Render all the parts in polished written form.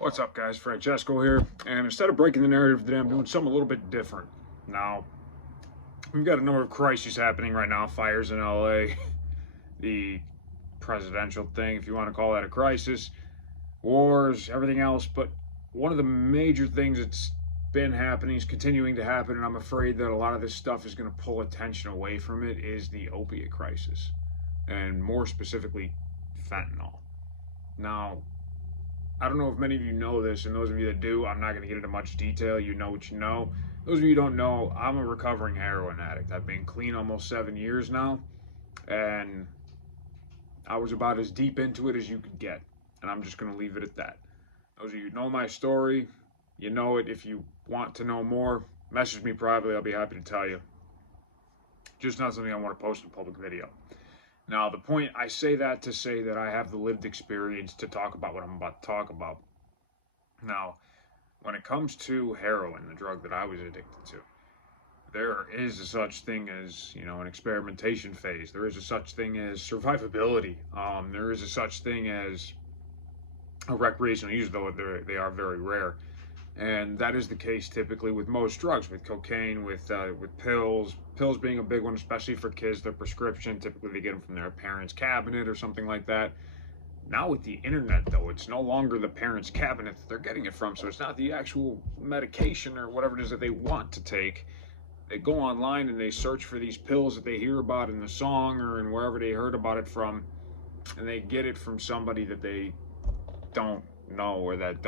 What's up, guys? Francesco here, and instead of breaking the narrative today, I'm doing something a little bit different. Now, we've got a number of crises happening right now, fires in LA, the presidential thing, if you want to call that a crisis, wars, everything else, but one of the major things that's been happening is continuing to happen, and I'm afraid that a lot of this stuff is going to pull attention away from it, is the opiate crisis, and more specifically, fentanyl. Now, I don't know if many of you know this, and those of you that do, I'm not going to get into much detail. You know what you know. Those of you who don't know, I'm a recovering heroin addict. I've been clean almost 7 years now, and I was about as deep into it as you could get, and I'm just going to leave it at that. Those of you who know my story, you know it. If you want to know more, message me privately. I'll be happy to tell you. Just not something I want to post in public video. Now, the point, I say that to say that I have the lived experience to talk about what I'm about to talk about. Now, when it comes to heroin, the drug that I was addicted to, there is a such thing as, an experimentation phase. There is a such thing as survivability. There is a such thing as a recreational use, though they are very rare. And that is the case typically with most drugs, with cocaine, with pills. Pills being a big one, especially for kids. Their prescription, typically they get them from their parents' cabinet or something like that. Now with the internet, though, it's no longer the parents' cabinet that they're getting it from. So it's not the actual medication or whatever it is that they want to take. They go online and they search for these pills that they hear about in the song or in wherever they heard about it from, and they get it from somebody that they don't know, or that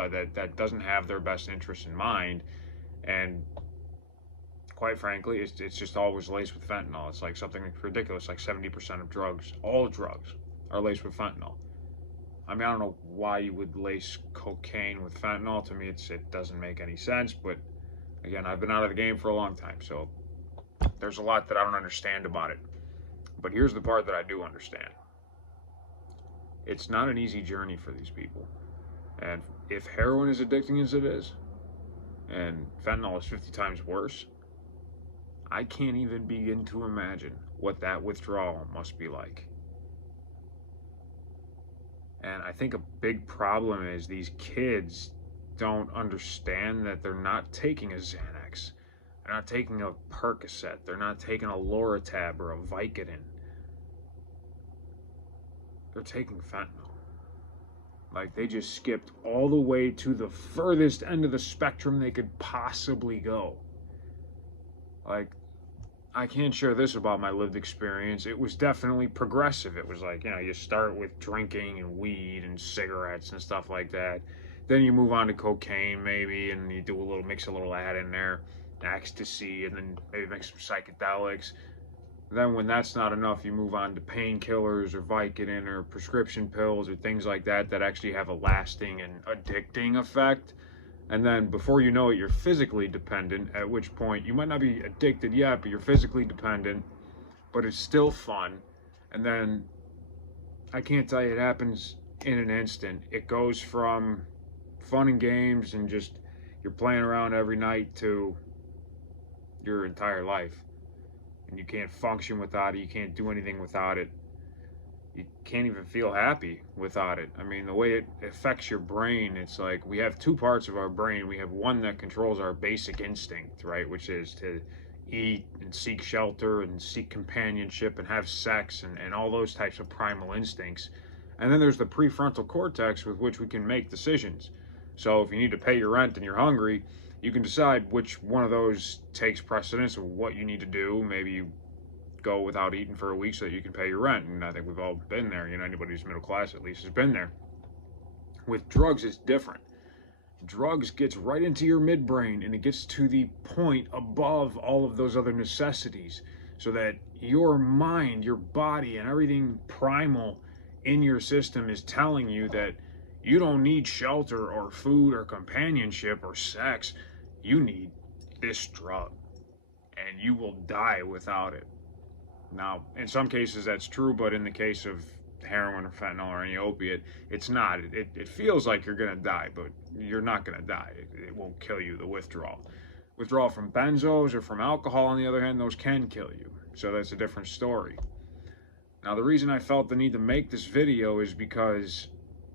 doesn't have their best interest in mind. And quite frankly, it's just always laced with fentanyl. It's like something ridiculous, like 70% of drugs, all drugs, are laced with fentanyl. I mean, I don't know why you would lace cocaine with fentanyl. To me, it doesn't make any sense. But again, I've been out of the game for a long time, so there's a lot that I don't understand about it. But here's the part that I do understand. It's not an easy journey for these people. And if heroin is addicting as it is, and fentanyl is 50 times worse, I can't even begin to imagine what that withdrawal must be like. And I think a big problem is these kids don't understand that they're not taking a Xanax. They're not taking a Percocet. They're not taking a Loratab or a Vicodin. They're taking fentanyl. Like, they just skipped all the way to the furthest end of the spectrum they could possibly go. Like, I can't share this about my lived experience. It was definitely progressive. It was like, you start with drinking and weed and cigarettes and stuff like that. Then you move on to cocaine maybe, and you mix a little ad in there, ecstasy, and then maybe mix some psychedelics. Then when that's not enough, you move on to painkillers or Vicodin or prescription pills or things like that actually have a lasting and addicting effect. And then before you know it, you're physically dependent, at which point you might not be addicted yet, but you're physically dependent, but it's still fun. And then I can't tell you, it happens in an instant. It goes from fun and games and just you're playing around every night to your entire life. And you can't function without it. You can't do anything without it. You can't even feel happy without it. I mean, the way it affects your brain, it's like we have two parts of our brain. We have one that controls our basic instinct, right? Which is to eat and seek shelter and seek companionship and have sex and all those types of primal instincts. And then there's the prefrontal cortex with which we can make decisions. So if you need to pay your rent and you're hungry, you can decide which one of those takes precedence of what you need to do. Maybe you go without eating for a week so that you can pay your rent. And I think we've all been there. Anybody who's middle class at least has been there. With drugs, it's different. Drugs gets right into your midbrain, and it gets to the point above all of those other necessities, so that your mind, your body, and everything primal in your system is telling you that you don't need shelter or food or companionship or sex. You need this drug, and you will die without it. Now, in some cases that's true, but in the case of heroin or fentanyl or any opiate, it's not. It feels like you're gonna die, but you're not gonna die. It won't kill you, the withdrawal. Withdrawal from benzos or from alcohol, on the other hand, those can kill you. So that's a different story. Now, the reason I felt the need to make this video is because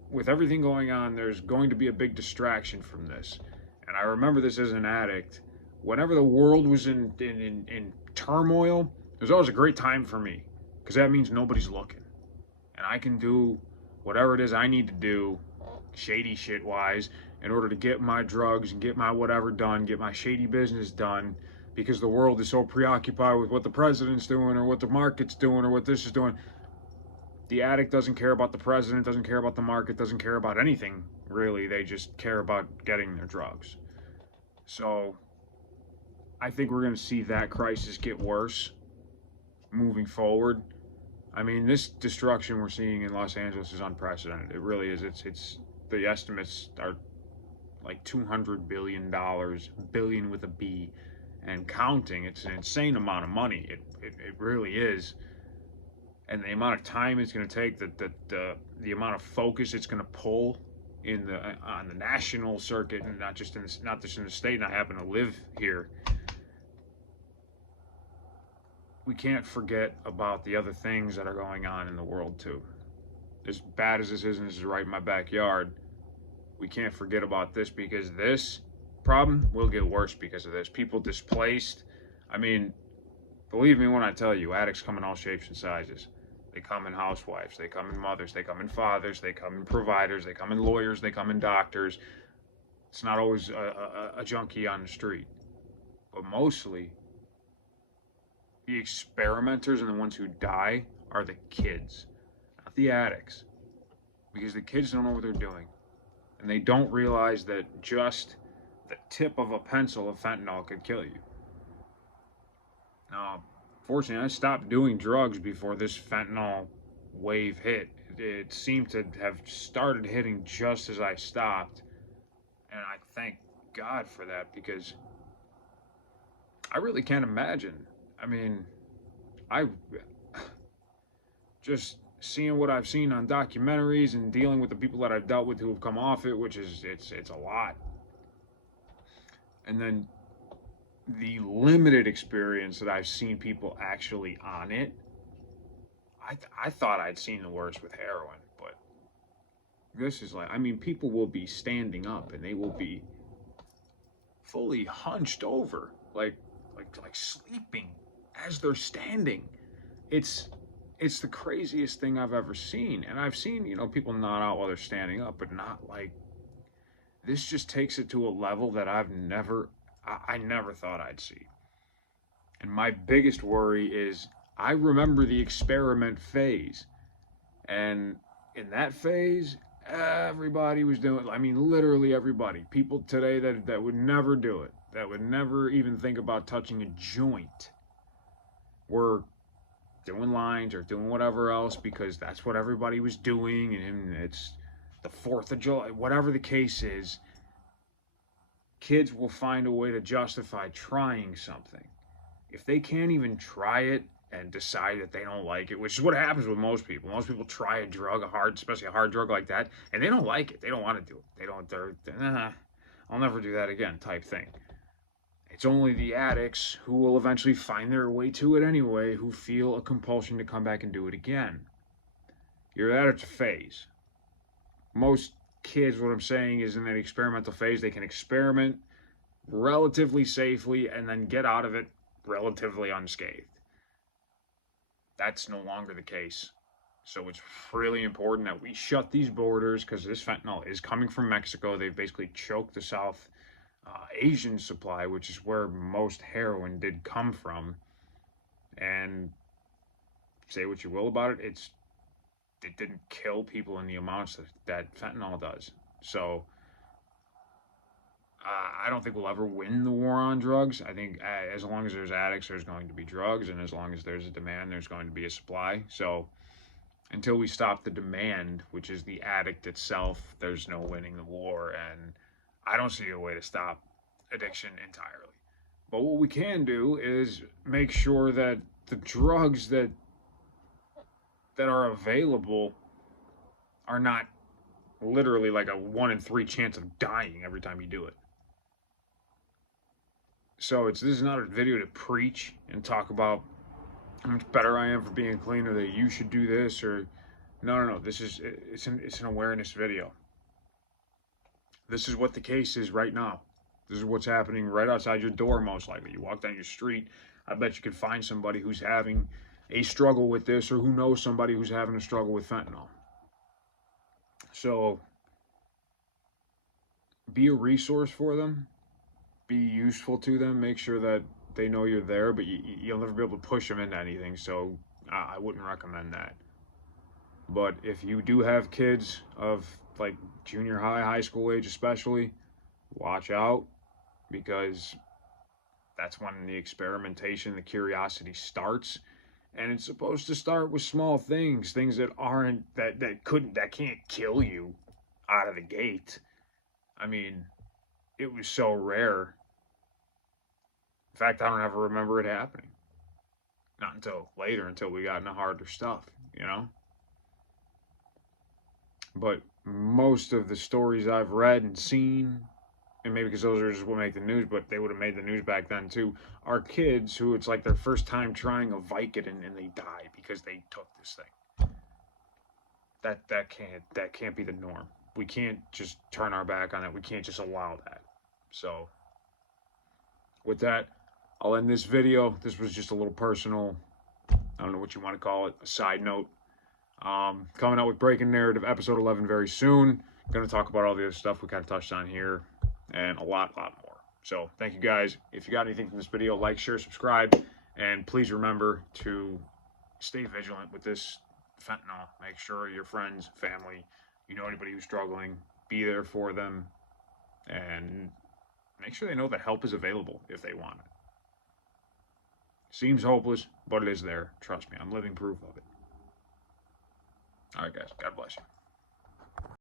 with everything going on, there's going to be a big distraction from this. And I remember this as an addict. Whenever the world was in turmoil, there's always a great time for me because that means nobody's looking. And I can do whatever it is I need to do, shady shit wise, in order to get my drugs and get my whatever done, get my shady business done, because the world is so preoccupied with what the president's doing or what the market's doing or what this is doing. The addict doesn't care about the president, doesn't care about the market, doesn't care about anything, really. They just care about getting their drugs. So I think we're going to see that crisis get worse moving forward. I mean, this destruction we're seeing in Los Angeles is unprecedented. It really is. It's the estimates are like $200 billion, billion with a B, and counting. It's an insane amount of money. It really is. And the amount of time it's going to take, the amount of focus it's going to pull on the national circuit, and not just in the state. And I happen to live here. We can't forget about the other things that are going on in the world too. As bad as this is, and this is right in my backyard, we can't forget about this, because this problem will get worse because of this. People displaced. I mean, believe me when I tell you, addicts come in all shapes and sizes. They come in housewives, they come in mothers, they come in fathers, they come in providers, they come in lawyers, they come in doctors. It's not always a junkie on the street. But mostly, the experimenters and the ones who die are the kids, not the addicts. Because the kids don't know what they're doing. And they don't realize that just the tip of a pencil of fentanyl could kill you. Now, fortunately, I stopped doing drugs before this fentanyl wave hit. It seemed to have started hitting just as I stopped. And I thank God for that, because I really can't imagine. I mean, I just seeing what I've seen on documentaries and dealing with the people that I've dealt with who have come off it, which is, it's a lot. And then the limited experience that I've seen people actually on it, I thought I'd seen the worst with heroin, but this is like, I mean, people will be standing up and they will be fully hunched over, like sleeping as they're standing. It's the craziest thing I've ever seen. And I've seen, people nod out while they're standing up, but not like this. Just takes it to a level that I never thought I'd see. And my biggest worry is, I remember the experiment phase. And in that phase, everybody was doing, I mean, literally everybody. People today that would never do it, that would never even think about touching a joint, were doing lines or doing whatever else because that's what everybody was doing, and it's the 4th of July, whatever the case is. Kids will find a way to justify trying something. If they can't even try it and decide that they don't like it, which is what happens with most people. Most people try a drug, especially a hard drug like that, and they don't like it. They don't want to do it. They're I'll never do that again type thing. It's only the addicts who will eventually find their way to it anyway, who feel a compulsion to come back and do it again. You're at a phase. Most kids, what I'm saying is, in that experimental phase, they can experiment relatively safely and then get out of it relatively unscathed. That's no longer the case. So it's really important that we shut these borders, because this fentanyl is coming from Mexico. They've basically choked the South Asian supply, which is where most heroin did come from. And say what you will about it, it didn't kill people in the amounts that fentanyl does. So I don't think we'll ever win the war on drugs. I think as long as there's addicts, there's going to be drugs, and as long as there's a demand, there's going to be a supply. So until we stop the demand, which is the addict itself, there's no winning the war. And I don't see a way to stop addiction entirely. But what we can do is make sure that the drugs that are available are not literally like a 1 in 3 chance of dying every time you do it. So this is not a video to preach and talk about how much better I am for being clean, or that you should do this, or No. It's an awareness video. This is what the case is right now. This is what's happening right outside your door, most likely. You walk down your street, I bet you could find somebody who's having a struggle with this, or who knows somebody who's having a struggle with fentanyl. So be a resource for them, be useful to them, make sure that they know you're there, but you'll never be able to push them into anything, so I wouldn't recommend that. But if you do have kids of like junior high, high school age especially, watch out, because that's when the experimentation, the curiosity starts. And it's supposed to start with small things, things that aren't, that can't kill you out of the gate. I mean, it was so rare. In fact, I don't ever remember it happening. Not until later, until we got into harder stuff, you know? But most of the stories I've read and seen, and maybe because those are just what make the news, but they would have made the news back then too, are kids who it's like their first time trying a Vicodin and they die because they took this thing. That can't be the norm. We can't just turn our back on it. We can't just allow that. So with that, I'll end this video. This was just a little personal, I don't know what you want to call it, a side note. Coming out with Breaking Narrative episode 11 very soon. Going to talk about all the other stuff we kind of touched on here, and a lot more. So thank you guys. If you got anything from this video, like, share, subscribe, and please remember to stay vigilant with this fentanyl. Make sure your friends, family, you know anybody who's struggling, be there for them, and make sure they know that help is available if they want it. Seems hopeless, but it is there. Trust me, I'm living proof of it. All right, guys. God bless you.